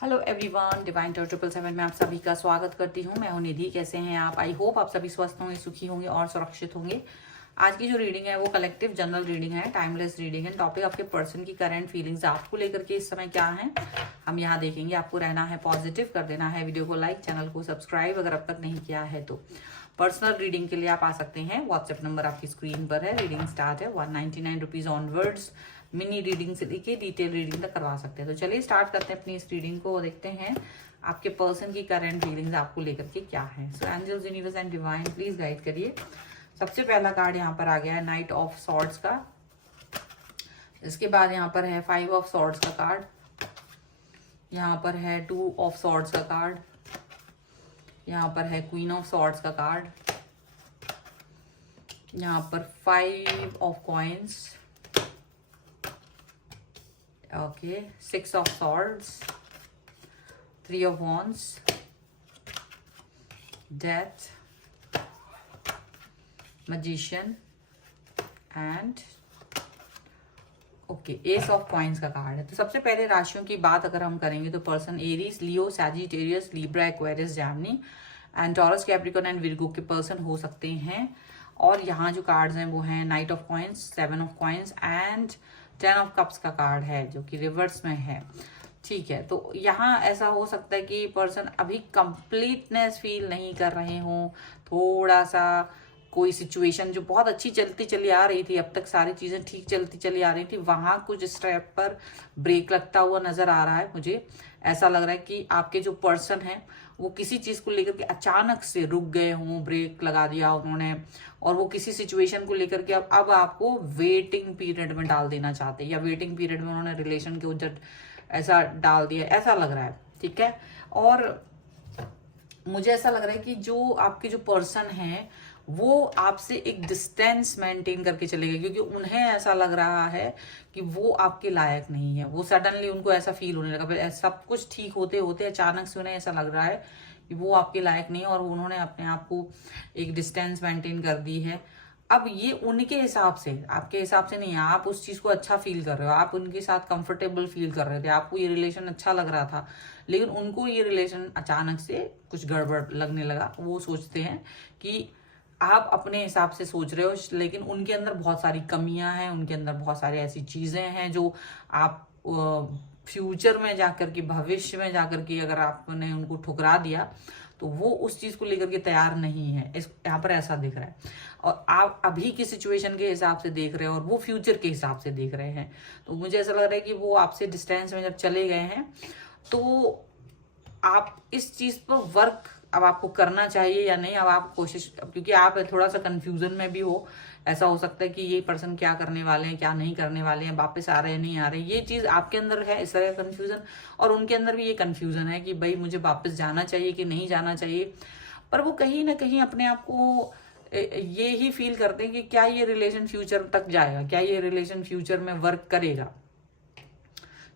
Hello everyone, divine Tor 777 में आप सभी का स्वागत करती हूँ। मैं हूँ निधि। कैसे हैं आप? आई होप आप सभी स्वस्थ होंगे, सुखी होंगे और सुरक्षित होंगे। आज की जो रीडिंग है वो कलेक्टिव जनरल रीडिंग है, टाइमलेस रीडिंग है। टॉपिक आपके पर्सन की करंट फीलिंग्स आपको लेकर के इस समय क्या है हम यहाँ देखेंगे। आपको रहना है पॉजिटिव, कर देना है वीडियो को लाइक, चैनल को सब्सक्राइब अगर अब तक नहीं किया है तो। पर्सनल रीडिंग के लिए आप आ सकते हैं, व्हाट्सएप नंबर आपकी स्क्रीन पर है। रीडिंग स्टार्ट है 199 रुपीज ऑनवर्ड्स। मिनी रीडिंग से लेके डिटेल रीडिंग तक करवा सकते हैं। तो चलिए स्टार्ट करते हैं अपनी इस रीडिंग को और देखते हैं आपके पर्सन की करंट फीलिंग्स आपको लेकर के क्या है। So angels, universe and divine please guide करिए। सबसे पहला कार्ड यहाँ पर आ गया है नाइट ऑफ सॉर्ड्स का। इसके बाद यहाँ पर है 5 ऑफ सॉर्ड्स का कार्ड। यहाँ पर है 2 ऑफ सॉर्ड्स का कार्ड। यहाँ पर है क्वीन ऑफ सॉर्ड्स का कार्ड। यहाँ पर 5 of coins, okay, 6 of swords, 3 of wands, death, magician and okay S of coins का कार्ड है। तो सबसे पहले राशियों की बात अगर हम करेंगे तो person Aries, Leo, Sagittarius, Libra, Aquarius, Jaimini and taurus, Capricorn and Virgo के पर्सन हो सकते हैं। और यहाँ जो कार्ड्स हैं वो हैं night of coins, 7 of coins and 10 of cups का कार्ड है जो कि रिवर्स में है। ठीक है, तो यहाँ ऐसा हो सकता है कि पर्सन अभी कंप्लीटनेस फील नहीं कर रहे हों। थोड़ा सा कोई सिचुएशन जो बहुत अच्छी चलती चली आ रही थी, अब तक सारी चीज़ें ठीक चलती चली आ रही थी, वहाँ कुछ स्टेप पर ब्रेक लगता हुआ नज़र आ रहा है। मुझे ऐसा लग रहा है कि आपके जो पर्सन हैं वो किसी चीज़ को लेकर के अचानक से रुक गए हों, ब्रेक लगा दिया उन्होंने, और वो किसी सिचुएशन को लेकर के अब आपको वेटिंग पीरियड में डाल देना चाहते हैं, या वेटिंग पीरियड में उन्होंने रिलेशन के उधर ऐसा डाल दिया, ऐसा लग रहा है। ठीक है, और मुझे ऐसा लग रहा है कि जो आपके जो पर्सन हैं वो आपसे एक डिस्टेंस मेंटेन करके चले गए, क्योंकि उन्हें ऐसा लग रहा है कि वो आपके लायक नहीं है। वो सडनली उनको ऐसा फील होने लगा, फिर सब कुछ ठीक होते होते अचानक से उन्हें ऐसा लग रहा है कि वो आपके लायक नहीं है, और उन्होंने अपने आप को एक डिस्टेंस मेंटेन कर दी है। अब ये उनके हिसाब से, आपके हिसाब से नहीं है। आप उस चीज को अच्छा फील कर रहे हो, आप उनके साथ कंफर्टेबल फील कर रहे थे, आपको ये रिलेशन अच्छा लग रहा था, लेकिन उनको ये रिलेशन अचानक से कुछ गड़बड़ लगने लगा। वो सोचते हैं कि आप अपने हिसाब से सोच रहे हो, लेकिन उनके अंदर बहुत सारी कमियां हैं, उनके अंदर बहुत सारी ऐसी चीजें हैं जो आप फ्यूचर में जाकर के, भविष्य में जाकर के अगर आपने उनको ठुकरा दिया तो वो उस चीज को लेकर के तैयार नहीं है। इस यहाँ पर ऐसा दिख रहा है, और आप अभी की सिचुएशन के हिसाब से देख रहे हैं और वो फ्यूचर के हिसाब से देख रहे हैं। तो मुझे ऐसा लग रहा है कि वो आपसे डिस्टेंस में जब चले गए हैं तो आप इस चीज पर वर्क अब आपको करना चाहिए या नहीं। अब आप कोशिश, क्योंकि आप थोड़ा सा कंफ्यूजन में भी हो, ऐसा हो सकता है कि ये पर्सन क्या करने वाले हैं, क्या नहीं करने वाले हैं, वापस आ रहे हैं, नहीं आ रहे, ये चीज आपके अंदर है, इस तरह का कंफ्यूजन, और उनके अंदर भी ये कंफ्यूजन है कि भाई मुझे वापस जाना चाहिए कि नहीं जाना चाहिए। पर वो कहीं ना कहीं अपने आप को ये ही फील करते हैं कि क्या ये रिलेशन फ्यूचर तक जाएगा, क्या ये रिलेशन फ्यूचर में वर्क करेगा,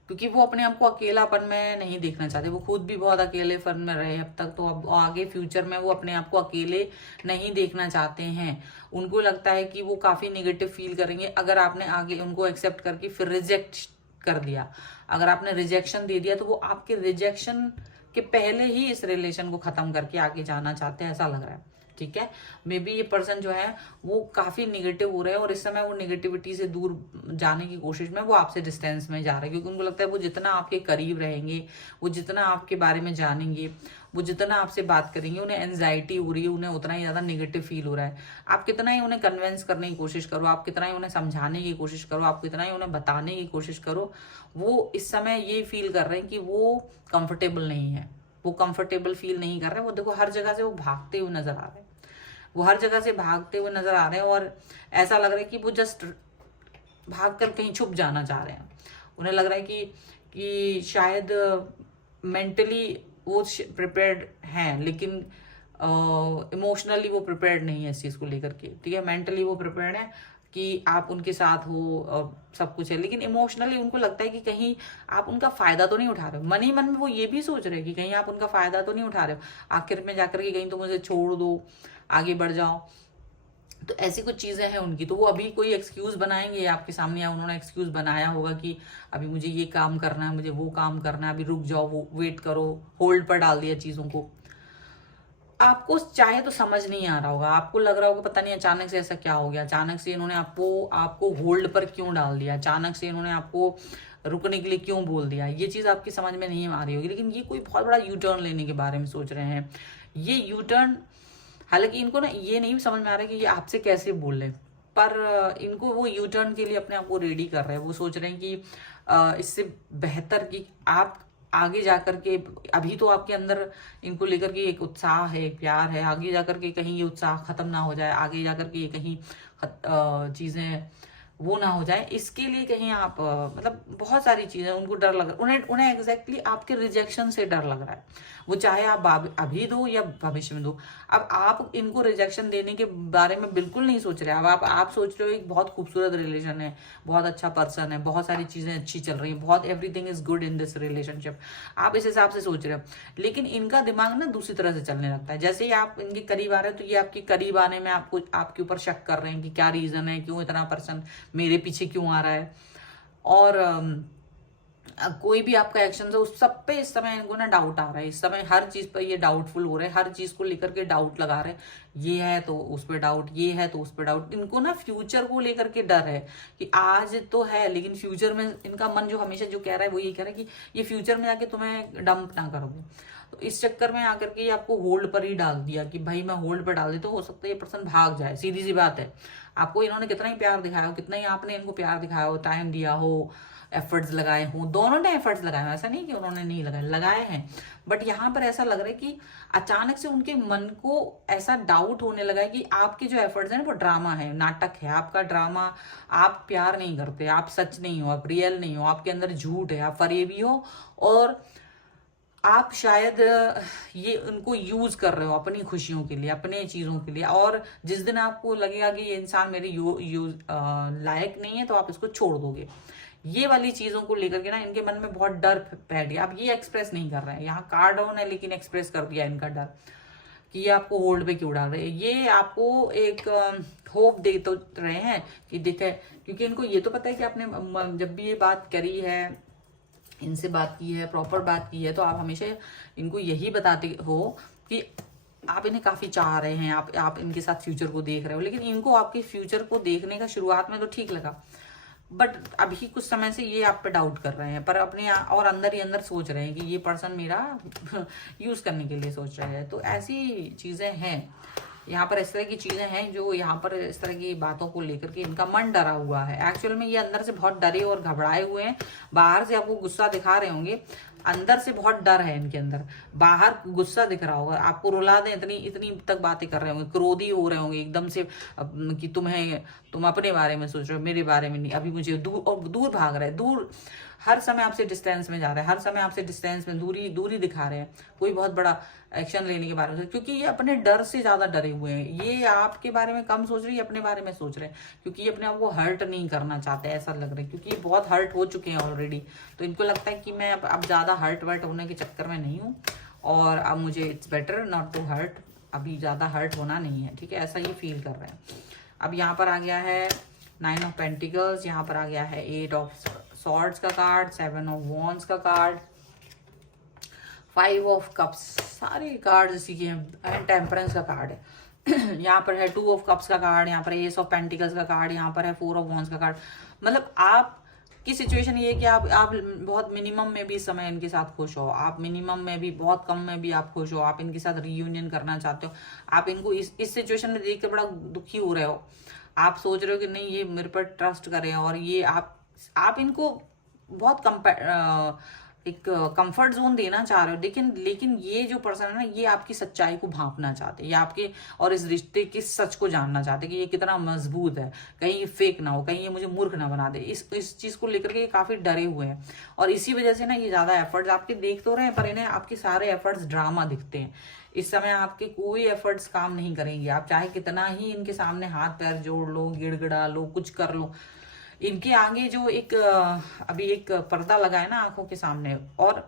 क्योंकि वो अपने आप को अकेलापन में नहीं देखना चाहते। वो खुद भी बहुत अकेलेपन में रहे अब तक, तो अब आगे फ्यूचर में वो अपने आप को अकेले नहीं देखना चाहते हैं। उनको लगता है कि वो काफी निगेटिव फील करेंगे अगर आपने आगे उनको एक्सेप्ट करके फिर रिजेक्ट कर दिया। अगर आपने रिजेक्शन दे दिया तो वो आपके रिजेक्शन के पहले ही इस रिलेशन को खत्म करके आगे जाना चाहते हैं, ऐसा लग रहा है। ठीक है, मे बी ये पर्सन जो है वो काफी निगेटिव हो रहे हैं, और इस समय वो निगेटिविटी से दूर जाने की कोशिश में वो आपसे डिस्टेंस में जा रहे हैं, क्योंकि उनको लगता है वो जितना आपके करीब रहेंगे, वो जितना आपके बारे में जानेंगे, वो जितना आपसे बात करेंगे, उन्हें एंजाइटी हो रही है, उन्हें उतना ही ज्यादा निगेटिव फील हो रहा है। आप कितना ही उन्हें कन्विंस करने की कोशिश करो, आप कितना ही उन्हें समझाने की कोशिश करो, आप कितना ही उन्हें बताने की कोशिश करो, वो इस समय ये फील कर रहे हैं कि वो कंफर्टेबल नहीं है, वो कंफर्टेबल फील नहीं कर रहे हैं। वो देखो हर जगह से वो भागते हुए नजर आ रहे हैं, वो हर जगह से भागते हुए नजर आ रहे हैं, और ऐसा लग रहा है कि वो जस्ट भागकर कहीं छुप जाना चाह रहे हैं। उन्हें लग रहा है कि शायद मेंटली वो प्रिपेयर्ड हैं, लेकिन इमोशनली वो प्रिपेयर्ड नहीं है इस चीज को लेकर के। ठीक है, मेंटली वो प्रिपेयर्ड है कि आप उनके साथ हो, सब कुछ है, लेकिन इमोशनली उनको लगता है कि कहीं आप उनका फायदा तो नहीं उठा रहे हो। मन ही मन में वो ये भी सोच रहे हैं कि कहीं आप उनका फायदा तो नहीं उठा रहे हो, आखिर में जाकर के कहीं तो मुझे छोड़ दो, आगे बढ़ जाओ। तो ऐसी कुछ चीजें हैं उनकी, तो वो अभी कोई एक्सक्यूज बनाएंगे आपके सामने, या उन्होंने एक्सक्यूज बनाया होगा कि अभी मुझे ये काम करना है, मुझे वो काम करना है, अभी रुक जाओ, वो वेट करो, होल्ड पर डाल दिया चीजों को। आपको चाहे तो समझ नहीं आ रहा होगा, आपको लग रहा होगा पता नहीं अचानक से ऐसा क्या हो गया, अचानक से इन्होंने आपको आपको होल्ड पर क्यों डाल दिया, अचानक से इन्होंने आपको रुकने के लिए क्यों बोल दिया, ये चीज आपकी समझ में नहीं आ रही होगी। लेकिन ये कोई बहुत बड़ा यू टर्न लेने के बारे में सोच रहे हैं। ये यू टर्न, हालांकि इनको ना ये नहीं समझ में आ रहा है कि ये आपसे कैसे बोल रहे हैं, पर इनको वो यू टर्न के लिए अपने आप को रेडी कर रहे हैं। वो सोच रहे हैं कि इससे बेहतर कि आप आगे जाकर के, अभी तो आपके अंदर इनको लेकर के एक उत्साह है, एक प्यार है, आगे जाकर के कहीं ये उत्साह खत्म ना हो जाए, आगे जाकर के ये कहीं चीजें वो ना हो जाए, इसके लिए कहीं आप मतलब बहुत सारी चीजें उनको डर लग रहा है, उन्हें उन्हें एग्जैक्टली आपके रिजेक्शन से डर लग रहा है। वो चाहे आप अभी दो या भविष्य में दो, अब आप इनको रिजेक्शन देने के बारे में बिल्कुल नहीं सोच रहे। अब आप सोच रहे हो एक बहुत खूबसूरत रिलेशन है, बहुत अच्छा पर्सन है, बहुत सारी चीजें अच्छी चल रही है, बहुत everything is good in this relationship, आप इस हिसाब से सोच रहे हो। लेकिन इनका दिमाग ना दूसरी तरह से चलने लगता है। जैसे ही आप इनके करीब आ रहे हो तो ये आपके करीब आने में आपको आपके ऊपर शक कर रहे हैं कि क्या रीजन है, क्यों इतना पर्सन मेरे पीछे क्यों आ रहा है। और कोई भी आपका एक्शन है उस सब पे इस समय इनको ना डाउट आ रहा है। इस समय हर चीज पर ये डाउटफुल हो रहे हैं, हर चीज को लेकर के डाउट लगा रहे हैं। ये है तो उस पर डाउट, ये है तो उस पर डाउट। इनको ना फ्यूचर को लेकर के डर है कि आज तो है लेकिन फ्यूचर में इनका मन जो हमेशा जो कह रहा है वो ये कह रहा है कि ये फ्यूचर में जाके तुम्हें डंप ना करोगे। तो इस चक्कर में आकर के ये आपको होल्ड पर ही डाल दिया कि भाई मैं होल्ड पर डाल दी तो हो सकता है ये पर्सन भाग जाए। सीधी सी बात है, आपको इन्होंने कितना ही प्यार दिखाया हो, कितना ही आपने इनको प्यार दिखाया हो, टाइम दिया हो, एफर्ट्स लगाए हों, दोनों ने एफर्ट्स लगाए, ऐसा नहीं कि उन्होंने नहीं लगाए, लगाए हैं। बट यहाँ पर ऐसा लग रहा है कि अचानक से उनके मन को ऐसा डाउट होने लगा है कि आपके जो एफर्ट्स हैं वो ड्रामा है, नाटक है, आपका ड्रामा, आप प्यार नहीं करते, आप सच नहीं हो, आप रियल नहीं हो, आपके अंदर झूठ है, आप फरेबी हो, और आप शायद ये उनको यूज कर रहे हो अपनी खुशियों के लिए, अपने चीजों के लिए। और जिस दिन आपको लगेगा कि ये इंसान मेरे लायक नहीं है तो आप इसको छोड़ दोगे। ये वाली चीजों को लेकर के ना इनके मन में बहुत डर बैठ गया। अब ये एक्सप्रेस नहीं कर रहे हैं, यहाँ कार्ड ऑन है लेकिन एक्सप्रेस कर दिया इनका डर कि ये आपको होल्ड पे क्यों डाल रहे हैं। ये आपको एक होप दे तो रहे हैं कि देखे, क्योंकि इनको ये तो पता है कि आपने जब भी ये बात करी है, इनसे बात की है, प्रॉपर बात की है, तो आप हमेशा इनको यही बताते हो कि आप इन्हें काफी चाह रहे हैं, आप इनके साथ फ्यूचर को देख रहे हो। लेकिन इनको आपके फ्यूचर को देखने का शुरुआत में तो ठीक लगा, बट अभी कुछ समय से ये आप पे डाउट कर रहे हैं, पर अपने और अंदर ही अंदर सोच रहे हैं कि ये पर्सन मेरा यूज करने के लिए सोच रहा है। तो ऐसी चीजें हैं यहाँ पर, इस तरह की चीजें हैं जो यहाँ पर इस तरह की बातों को लेकर के इनका मन डरा हुआ है। एक्चुअल में ये अंदर से बहुत डरे और घबराए हुए हैं। बाहर से आपको गुस्सा दिखा रहे होंगे, अंदर से बहुत डर है इनके अंदर। बाहर गुस्सा दिख रहा होगा, आपको रुला दें इतनी इतनी तक बातें कर रहे होंगे, क्रोधी हो रहे होंगे एकदम से कि तुम अपने बारे में सोच रहे हो, मेरे बारे में नहीं। अभी मुझे दूर भाग रहा है, दूर हर समय आपसे डिस्टेंस में जा रहा है, हर समय आपसे डिस्टेंस में दूरी दूरी दिखा रहे हैं, कोई बहुत बड़ा एक्शन लेने के बारे में, क्योंकि ये अपने डर से ज्यादा डरे हुए हैं। ये आपके बारे में कम सोच रही है, अपने बारे में सोच रहे हैं, क्योंकि ये अपने आप को हर्ट नहीं करना चाहते, ऐसा लग रहा है, क्योंकि ये बहुत हर्ट हो चुके हैं ऑलरेडी। तो इनको लगता है कि मैं अब ज्यादा हर्ट वर्ट होने के चक्कर में नहीं हूँ, और अब मुझे it's better not to hurt, अभी ज्यादा हर्ट होना नहीं है, ठीक है, ऐसा ये फील कर रहे हैं। अब यहाँ पर आ गया है 9 ऑफ पेंटिकल्स, यहाँ पर आ गया है 8 ऑफ सॉर्ड्स का कार्ड, 7 ऑफ वॉन्ड्स का कार्ड, 5 ऑफ कप्स, सारे कार्ड इसी के हैं, एंड टेम्परेंस का कार्ड है। यहाँ पर है 2 ऑफ कप्स का कार्ड, यहाँ पर एस ऑफ पेंटिकल्स का कार्ड, यहाँ पर है 4 ऑफ वॉन्ड्स का कार्ड। मतलब आप की सिचुएशन ये है कि आप बहुत मिनिमम में भी समय इनके साथ खुश हो, आप मिनिमम में भी बहुत कम में भी आप खुश हो, आप इनके साथ रीयूनियन करना चाहते हो। आप इनको इस सिचुएशन में देख के बड़ा दुखी हो रहे हो, आप सोच रहे हो कि नहीं ये मेरे पर ट्रस्ट करें, और ये आप इनको बहुत एक कंफर्ट जोन देना चाह रहे हो। लेकिन ये जो पर्सन है ना, ये आपकी सच्चाई को भांपना चाहते हैं, ये आपके और इस रिश्ते के सच को जानना चाहते हैं कि ये कितना मजबूत है, कहीं ये फेक ना हो, कहीं ये मुझे मूर्ख ना बना दे। इस चीज को लेकर के ये काफी डरे हुए हैं, और इसी वजह से ना ये ज्यादा एफर्ट्स आपके देख तो रहे हैं, पर इन्हें आपके सारे एफर्ट्स ड्रामा दिखते हैं। इस समय आपके कोई एफर्ट्स काम नहीं करेंगे, आप चाहे कितना ही इनके सामने हाथ पैर जोड़ लो, गिड़गिड़ा लो, कुछ कर लो, इनके आगे जो अभी एक पर्दा लगा है ना आंखों के सामने, और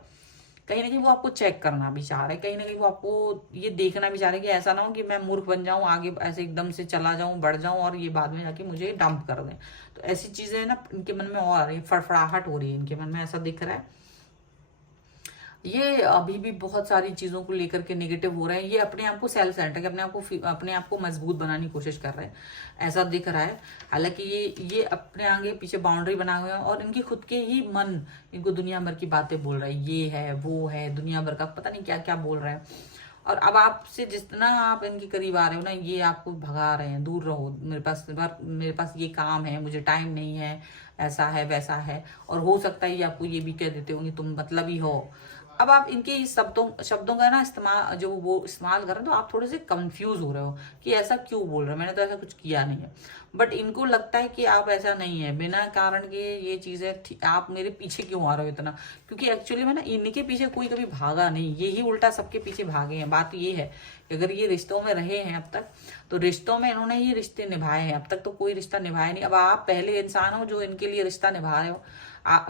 कहीं ना कहीं वो आपको चेक करना भी चाह रहे हैं, कहीं ना कहीं वो आपको ये देखना भी चाह रहे हैं कि ऐसा ना हो कि मैं मूर्ख बन जाऊं, आगे ऐसे एकदम से चला जाऊं, बढ़ जाऊं और ये बाद में जाके मुझे डंप कर दें। तो ऐसी चीजें ना इनके मन में और आ रही है, फड़फड़ाहट हो रही है इनके मन में, ऐसा दिख रहा है। ये अभी भी बहुत सारी चीजों को लेकर के नेगेटिव हो रहे हैं, ये अपने आप को सेल्फ सेंटर, अपने आप को मजबूत बनाने की कोशिश कर रहे हैं, ऐसा दिख रहा है। हालांकि ये अपने आगे पीछे बाउंड्री बनाए हुए हैं और इनकी खुद के ही मन इनको दुनिया भर की बातें बोल रहा है, ये है वो है, दुनिया भर का पता नहीं क्या क्या बोल रहा है। और अब आपसे जितना आप इनके करीब आ रहे हो ना, ये आपको भगा रहे हैं, दूर रहो, मेरे पास ये काम है, मुझे टाइम नहीं है, ऐसा है वैसा है। और हो सकता है ये आपको ये भी कह देते होंगे तुम मतलबी हो। अब आप इनके इस शब्दों का ना इस्तेमाल, जो वो इस्तेमाल कर रहे हैं, तो आप थोड़े से कंफ्यूज हो रहे हो कि ऐसा क्यों बोल रहे हो, मैंने तो ऐसा कुछ किया नहीं है। बट इनको लगता है कि आप ऐसा नहीं है, बिना कारण के ये चीजें आप मेरे पीछे क्यों आ रहे हो इतना, क्योंकि एक्चुअली में ना इनके पीछे कोई कभी भागा नहीं, ये ही उल्टा सबके पीछे भागे हैं। बात ये है कि अगर ये रिश्तों में रहे हैं अब तक, तो रिश्तों में इन्होंने ही रिश्ते निभाए हैं, अब तक तो कोई रिश्ता निभाया नहीं। अब आप पहले इंसान हो जो इनके लिए रिश्ता निभा रहे हो।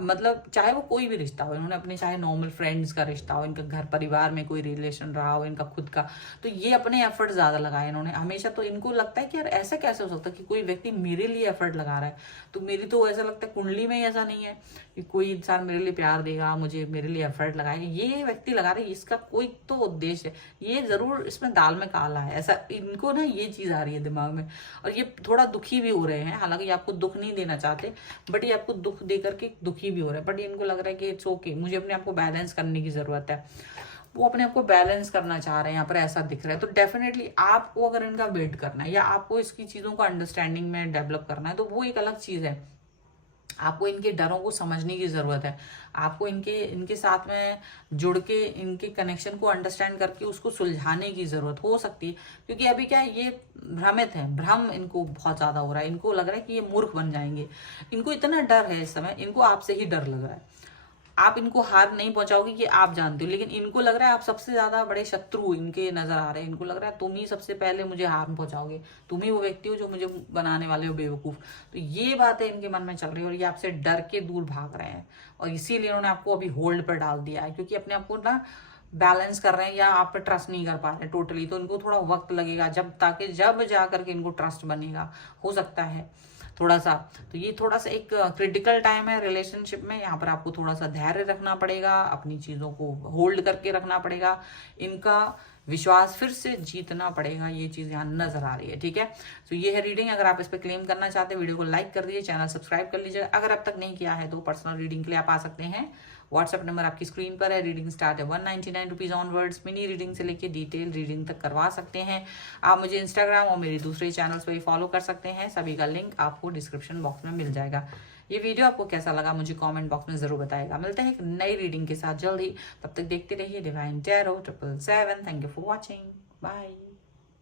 मतलब चाहे वो कोई भी रिश्ता हो, इन्होंने अपने चाहे नॉर्मल फ्रेंड्स का रिश्ता हो, इनका घर परिवार में कोई रिलेशन रहा हो, इनका खुद का, तो ये अपने एफर्ट ज्यादा लगाए इन्होंने हमेशा। तो इनको लगता है कि यार ऐसा कैसे हो सकता है कि कोई व्यक्ति मेरे लिए एफर्ट लगा रहा है। तो मेरी तो ऐसा लगता है कुंडली में ही ऐसा नहीं है कि कोई इंसान मेरे लिए प्यार देगा, मुझे मेरे लिए एफर्ट लगाएगा। ये व्यक्ति लगा रहे, इसका कोई तो उद्देश्य है, ये जरूर इसमें दाल में काला है, ऐसा इनको ना ये चीज आ रही है दिमाग में। और ये थोड़ा दुखी भी हो रहे हैं, हालांकि ये आपको दुख नहीं देना चाहते, बट ये आपको दुख दे करके दुखी भी हो रहे हैं। बट इनको लग रहा है कि इट्स ओके, मुझे अपने आप को बैलेंस करने की जरूरत है। वो अपने आप को बैलेंस करना चाह रहे हैं, यहाँ पर ऐसा दिख रहा है। तो डेफिनेटली आपको अगर इनका वेट करना है या आपको इसकी चीजों को अंडरस्टैंडिंग में डेवलप करना है, तो वो एक अलग चीज है। आपको इनके डरों को समझने की जरूरत है, आपको इनके साथ में जुड़ के इनके कनेक्शन को अंडरस्टैंड करके उसको सुलझाने की जरूरत हो सकती है। क्योंकि अभी क्या है, ये भ्रमित है, भ्रम इनको बहुत ज्यादा हो रहा है, इनको लग रहा है कि ये मूर्ख बन जाएंगे। इनको इतना डर है इस समय, इनको आपसे ही डर लग रहा है। आप इनको हार नहीं पहुंचाओगे कि आप जानते हो, लेकिन इनको लग रहा है आप सबसे ज्यादा बड़े शत्रु इनके नजर आ रहे हैं। इनको लग रहा है तुम ही सबसे पहले मुझे हार पहुंचाओगे, तुम ही वो व्यक्ति हो जो मुझे बनाने वाले हो बेवकूफ। तो ये बातें इनके मन में चल रही है और ये आपसे डर के दूर भाग रहे हैं। और इसीलिए उन्होंने आपको अभी होल्ड पर डाल दिया है, क्योंकि अपने आप को ना बैलेंस कर रहे हैं या आप पे ट्रस्ट नहीं कर पा रहे टोटली। तो इनको थोड़ा वक्त लगेगा जब जा करके इनको ट्रस्ट बनेगा, हो सकता है थोड़ा सा। तो ये थोड़ा सा एक क्रिटिकल टाइम है रिलेशनशिप में, यहाँ पर आपको थोड़ा सा धैर्य रखना पड़ेगा, अपनी चीजों को होल्ड करके रखना पड़ेगा, इनका विश्वास फिर से जीतना पड़ेगा। ये चीज यहाँ नजर आ रही है, ठीक है। तो ये है रीडिंग। अगर आप इस पर क्लेम करना चाहते हैं, वीडियो को लाइक कर दीजिए, चैनल सब्सक्राइब कर लीजिए। अगर अब तक नहीं किया है तो पर्सनल रीडिंग के लिए आप आ सकते हैं, व्हाट्सएप नंबर आपकी स्क्रीन पर है। रीडिंग स्टार्ट है 199 रुपीज ऑनवर्ड्स। मिनी रीडिंग से लेके डिटेल रीडिंग तक करवा सकते हैं। आप मुझे इंस्टाग्राम और मेरे दूसरे चैनल्स पर भी फॉलो कर सकते हैं, सभी का लिंक आपको डिस्क्रिप्शन बॉक्स में मिल जाएगा। ये वीडियो आपको कैसा लगा मुझे कमेंट बॉक्स में जरूर बताएगा। मिलते हैं एक नई रीडिंग के साथ जल्द ही, तब तक देखते रहिए Divine Tarot 777। Thank you for watching, bye.